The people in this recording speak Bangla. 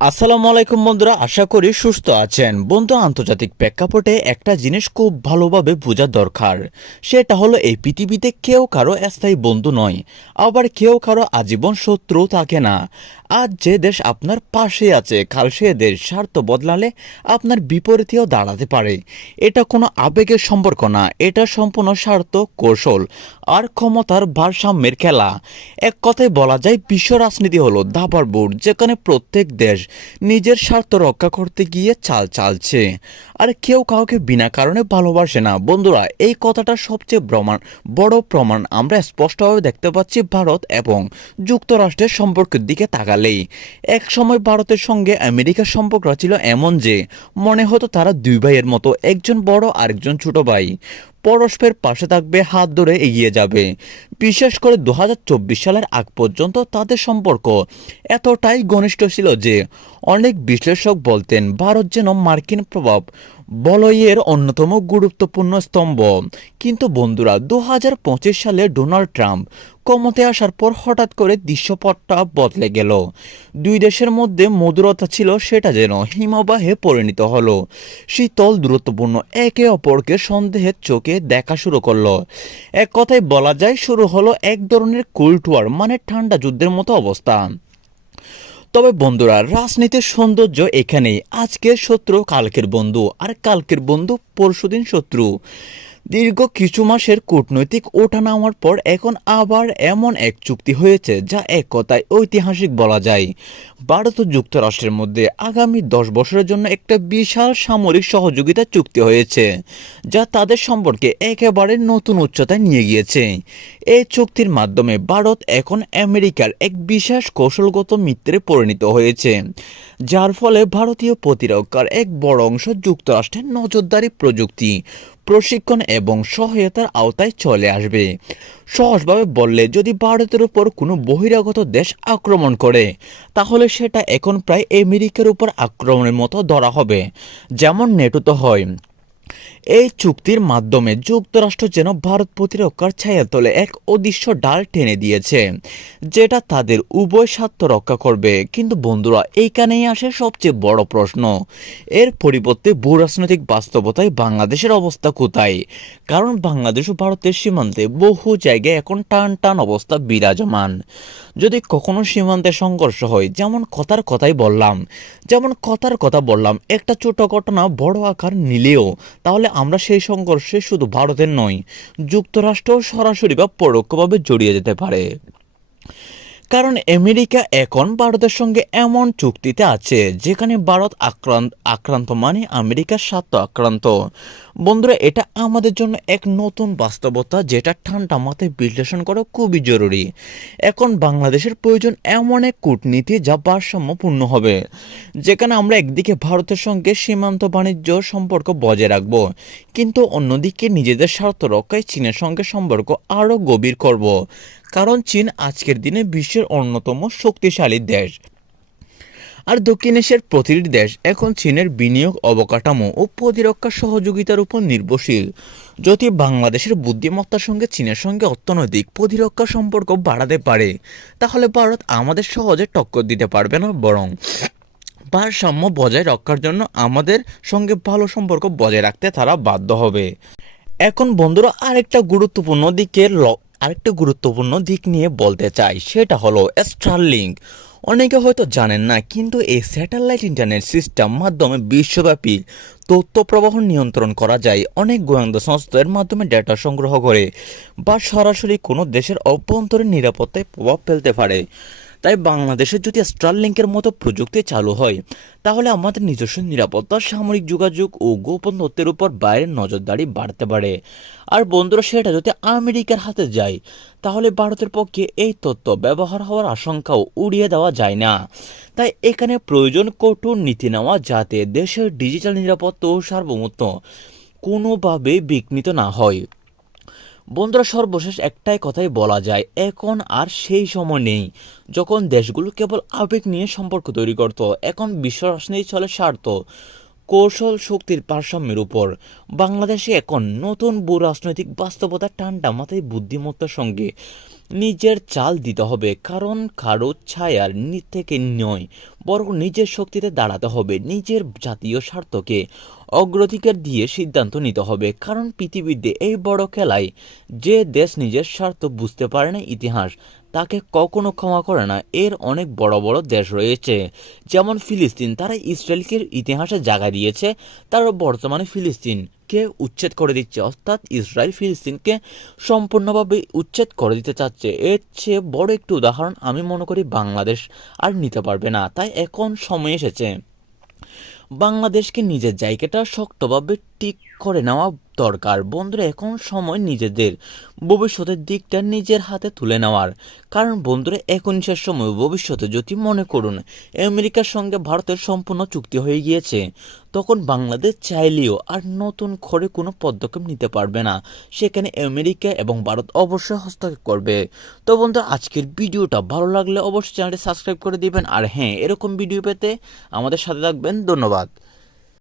আসসালামু আলাইকুম বন্ধুরা, আশা করি সুস্থ আছেন। বন্ধু, আন্তর্জাতিক প্রেক্ষাপটে একটা জিনিস খুব ভালোভাবে বোঝা দরকার। সেটা হলো এই পৃথিবীতে কেউ কারও স্থায়ী বন্ধু নয়, আবার কেউ কারও আজীবন শত্রু থাকে না। আজ যে দেশ আপনার পাশে আছে, কাল সে দেশ স্বার্থ বদলালে আপনার বিপরীতেও দাঁড়াতে পারে। এটা কোনো আবেগের সম্পর্ক না, এটা সম্পূর্ণ স্বার্থ কৌশল আর ক্ষমতার ভারসাম্যের খেলা। এক কথায় বলা যায়, বিশ্ব রাজনীতি হলো দাবার বোর্ড, যেখানে প্রত্যেক দেশ নিজের স্বার্থ রক্ষা করতে গিয়ে চাল চালছে। আর কেউ কাউকে বিনা কারণে ভালোবাসে না। বন্ধুরা, এই কথাটা সবচেয়ে প্রমাণ, বড় প্রমাণ আমরা স্পষ্টভাবে দেখতে পাচ্ছি ভারত এবং যুক্তরাষ্ট্রের সম্পর্কের দিকে তাকালেই। এক সময় ভারতের সঙ্গে আমেরিকার সম্পর্ক ছিল এমন যে, মনে হতো তারা দুই ভাইয়ের মতো, একজন বড় আরেকজন ছোট ভাই। পরস্পর পাশে থাকবে, হাত ধরে এগিয়ে যাবে। বিশেষ করে দু হাজার চব্বিশ সালের আগ পর্যন্ত তাদের সম্পর্ক এতটাই ঘনিষ্ঠ ছিল যে অনেক বিশ্লেষক বলতেন, ভারত যেন মার্কিন প্রভাব বলয়ের অন্যতম গুরুত্বপূর্ণ স্তম্ভ। কিন্তু বন্ধুরা দু হাজার পঁচিশ সালে ডোনাল্ড ট্রাম্প ক্ষমতায় আসার পর হঠাৎ করে দৃশ্যপটটা বদলে গেল। দুই দেশের মধ্যে মধুরতা ছিল সেটা যেন হিমবাহে পরিণত হলো। শীতল, দূরত্বপূর্ণ একে অপরকে সন্দেহের চোখে দেখা শুরু করল। এক কথায় বলা যায়, শুরু হলো এক ধরনের কোল্ড ওয়ার মানে ঠান্ডা যুদ্ধের মতো অবস্থা। তবে বন্ধুরা রাজনীতির সৌন্দর্য এখানেই। আজকের শত্রু কালকের বন্ধু। আর কালকের বন্ধু পরশুদিন শত্রু। দীর্ঘ কিছু মাসের কূটনৈতিক ওঠানামার পর এখন আবার এমন এক চুক্তি হয়েছে যা এক কথায় ঐতিহাসিক বলা যায়। ভারত ও যুক্তরাষ্ট্রের মধ্যে আগামী দশ বছরের জন্য একটা বিশাল সামরিক সহযোগিতা চুক্তি হয়েছে, যা তাদের সম্পর্কে একেবারে নতুন উচ্চতায় নিয়ে গিয়েছে। এই চুক্তির মাধ্যমে ভারত এখন আমেরিকার এক বিশেষ কৌশলগত মিত্রে পরিণত হয়েছে, যার ফলে ভারতীয় প্রতিরক্ষার এক বড় অংশ যুক্তরাষ্ট্রের নজরদারি প্রযুক্তি প্রশিক্ষণ এবং সহায়তার আওতায় চলে আসবে। সহজভাবে বললে, যদি ভারতের উপর কোনো বহিরাগত দেশ আক্রমণ করে, তাহলে সেটা এখন প্রায় আমেরিকার উপর আক্রমণের মতো ধরা হবে, যেমন নেটোতে হয়। এই চুক্তির মাধ্যমে যুক্তরাষ্ট্র যেন ভারত প্রতিরক্ষার ছায়াতলে এক অদৃশ্য ডাল টেনে দিয়েছে, যেটা তাদের উভয় স্বার্থ রক্ষা করবে। কিন্তু বন্ধুরা, এইখানেই আসে সবচেয়ে বড় প্রশ্ন। এর পরিবর্তে ভূরাজনৈতিক বাস্তবতায় বাংলাদেশের অবস্থা কোথায়? কারণ বাংলাদেশ ও ভারতের সীমান্তে বহু জায়গায় এখন টান টান অবস্থা বিরাজমান। যদি কখনো সীমান্তে সংঘর্ষ হয়, যেমন কথার কথাই বললাম, যেমন কথার কথা বললাম, একটা ছোট ঘটনা বড় আকার নিলেও তাহলে আমরা সেই সংঘর্ষে শুধু ভারতের নয় যুক্তরাষ্ট্র সরাসরি বা পরোক্ষভাবে জড়িয়ে যেতে পারে। কারণ আমেরিকা এখন ভারতের সঙ্গে এমন চুক্তিতে আছে, যেখানে ভারত আক্রান্ত আক্রান্ত মানে আমেরিকার স্বার্থ আক্রান্ত। বন্ধুরা, এটা আমাদের জন্য এক নতুন বাস্তবতা যেটা ঠান্ডা মাথায় বিশ্লেষণ করা খুবই জরুরি। এখন বাংলাদেশের প্রয়োজন এমন এক কূটনীতি যা ভারসাম্যপূর্ণ হবে, যেখানে আমরা একদিকে ভারতের সঙ্গে সীমান্ত বাণিজ্য সম্পর্ক বজায় রাখব, কিন্তু অন্যদিকে নিজেদের স্বার্থ রক্ষায় চীনের সঙ্গে সম্পর্ক আরও গভীর করব। কারণ চীন আজকের দিনে বিশ্বের অন্যতম শক্তিশালী দেশ। আর দক্ষিণ এশিয়ার প্রতিটি দেশ এখন চীনের বিনিয়োগ অবকাঠামো ও প্রতিরক্ষা সহযোগিতার উপর নির্ভরশীল যদি বাংলাদেশের বুদ্ধিমত্তার সঙ্গে চীনের সঙ্গে অর্থনৈতিক প্রতিরক্ষা সম্পর্ক বাড়াতে পারে, তাহলে ভারত আমাদের সহজে টক্কর দিতে পারবে না বরং ভারসাম্য বজায় রক্ষার জন্য আমাদের সঙ্গে ভালো সম্পর্ক বজায় রাখতে তারা বাধ্য হবে। এখন বন্ধুরা, আরেকটা গুরুত্বপূর্ণ দিকের ল- আরেকটা গুরুত্বপূর্ণ দিক নিয়ে বলতে চাই, সেটা হলো স্টারলিংক অনেকে হয়তো জানেন না, কিন্তু এই স্যাটেলাইট ইন্টারনেট সিস্টেম মাধ্যমে বিশ্বব্যাপী তথ্য প্রবাহ নিয়ন্ত্রণ করা যায়। অনেক গোয়েন্দা সংস্থার মাধ্যমে ডেটা সংগ্রহ করে বা সরাসরি কোনো দেশের অভ্যন্তরীণ নিরাপত্তায় প্রভাব ফেলতে পারে। তাই বাংলাদেশে যদি স্টারলিংকের মতো প্রযুক্তি চালু হয়, তাহলে আমাদের নিজস্ব নিরাপত্তা, সামরিক যোগাযোগ ও গোপন তথ্যের উপর বাইরের নজরদারি বাড়তে পারে। আর বন্ধুরা, সেটা যদি আমেরিকার হাতে যায়, তাহলে ভারতের পক্ষে এই তথ্য ব্যবহার হওয়ার আশঙ্কাও উড়িয়ে দেওয়া যায় না। তাই এখানে প্রয়োজন কঠোর নীতি নেওয়া যাতে দেশের ডিজিটাল নিরাপত্তা ও সার্বভৌমত্ব কোনোভাবে বিঘ্নিত না হয়। বন্ধুরা, সর্বশেষ একটাই কথাই বলা যায়, এখন আর সেই সময় নেই যখন দেশগুলো কেবল আবেগ নিয়ে সম্পর্ক তৈরি করত, এখন বিশ্ব রাজনীতি চলে স্বার্থ। কৌশল শক্তির ভারসাম্যের উপর। বাংলাদেশে এখন নতুন ভূ রাজনৈতিক বাস্তবতা ঠান্ডা মাথায় বুদ্ধিমত্তার সঙ্গে নিজের চাল দিতে হবে, কারণ কারও ছায়ার থেকে নয়, বরং নিজের শক্তিতে দাঁড়াতে হবে, নিজের জাতীয় স্বার্থকে অগ্রাধিকার দিয়ে সিদ্ধান্ত নিতে হবে, কারণ পৃথিবীতে এই বড় খেলায় যে দেশ নিজের স্বার্থ বুঝতে পারে না ইতিহাস তাকে কখনো ক্ষমা করে না। এর অনেক বড় বড় দেশ রয়েছে। যেমন ফিলিস্তিন, তারা ইসরায়েলকে ইতিহাসে জায়গা দিয়েছে। তারা বর্তমানে ফিলিস্তিনকে উচ্ছেদ করে দিচ্ছে, অর্থাৎ ইসরায়েল ফিলিস্তিনকে সম্পূর্ণভাবে উচ্ছেদ করে দিতে চাচ্ছে। এর চেয়ে বড় একটি উদাহরণ আমি মনে করি বাংলাদেশ আর নিতে পারবে না। তাই এখন সময় এসেছে। বাংলাদেশকে নিজের জায়গাটা শক্তভাবে ঠিক করে নেওয়া দরকার। বন্ধুরা, এখন সময় নিজেদের। ভবিষ্যতের দিকটা নিজের হাতে তুলে নেওয়ার। কারণ বন্ধুরা এখনকার সময় ভবিষ্যতে যদি মনে করুন, আমেরিকার সঙ্গে ভারতের সম্পূর্ণ চুক্তি হয়ে গিয়েছে, তখন বাংলাদেশ চাইলেও আর নতুন করে কোনো পদক্ষেপ নিতে পারবে না। সেখানে আমেরিকা এবং ভারত অবশ্যই হস্তক্ষেপ করবে। তো বন্ধুরা, আজকের ভিডিওটা ভালো লাগলে অবশ্যই চ্যানেলটি সাবস্ক্রাইব করে দিবেন। আর হ্যাঁ এরকম ভিডিও পেতে আমাদের সাথে থাকবেন। ধন্যবাদ।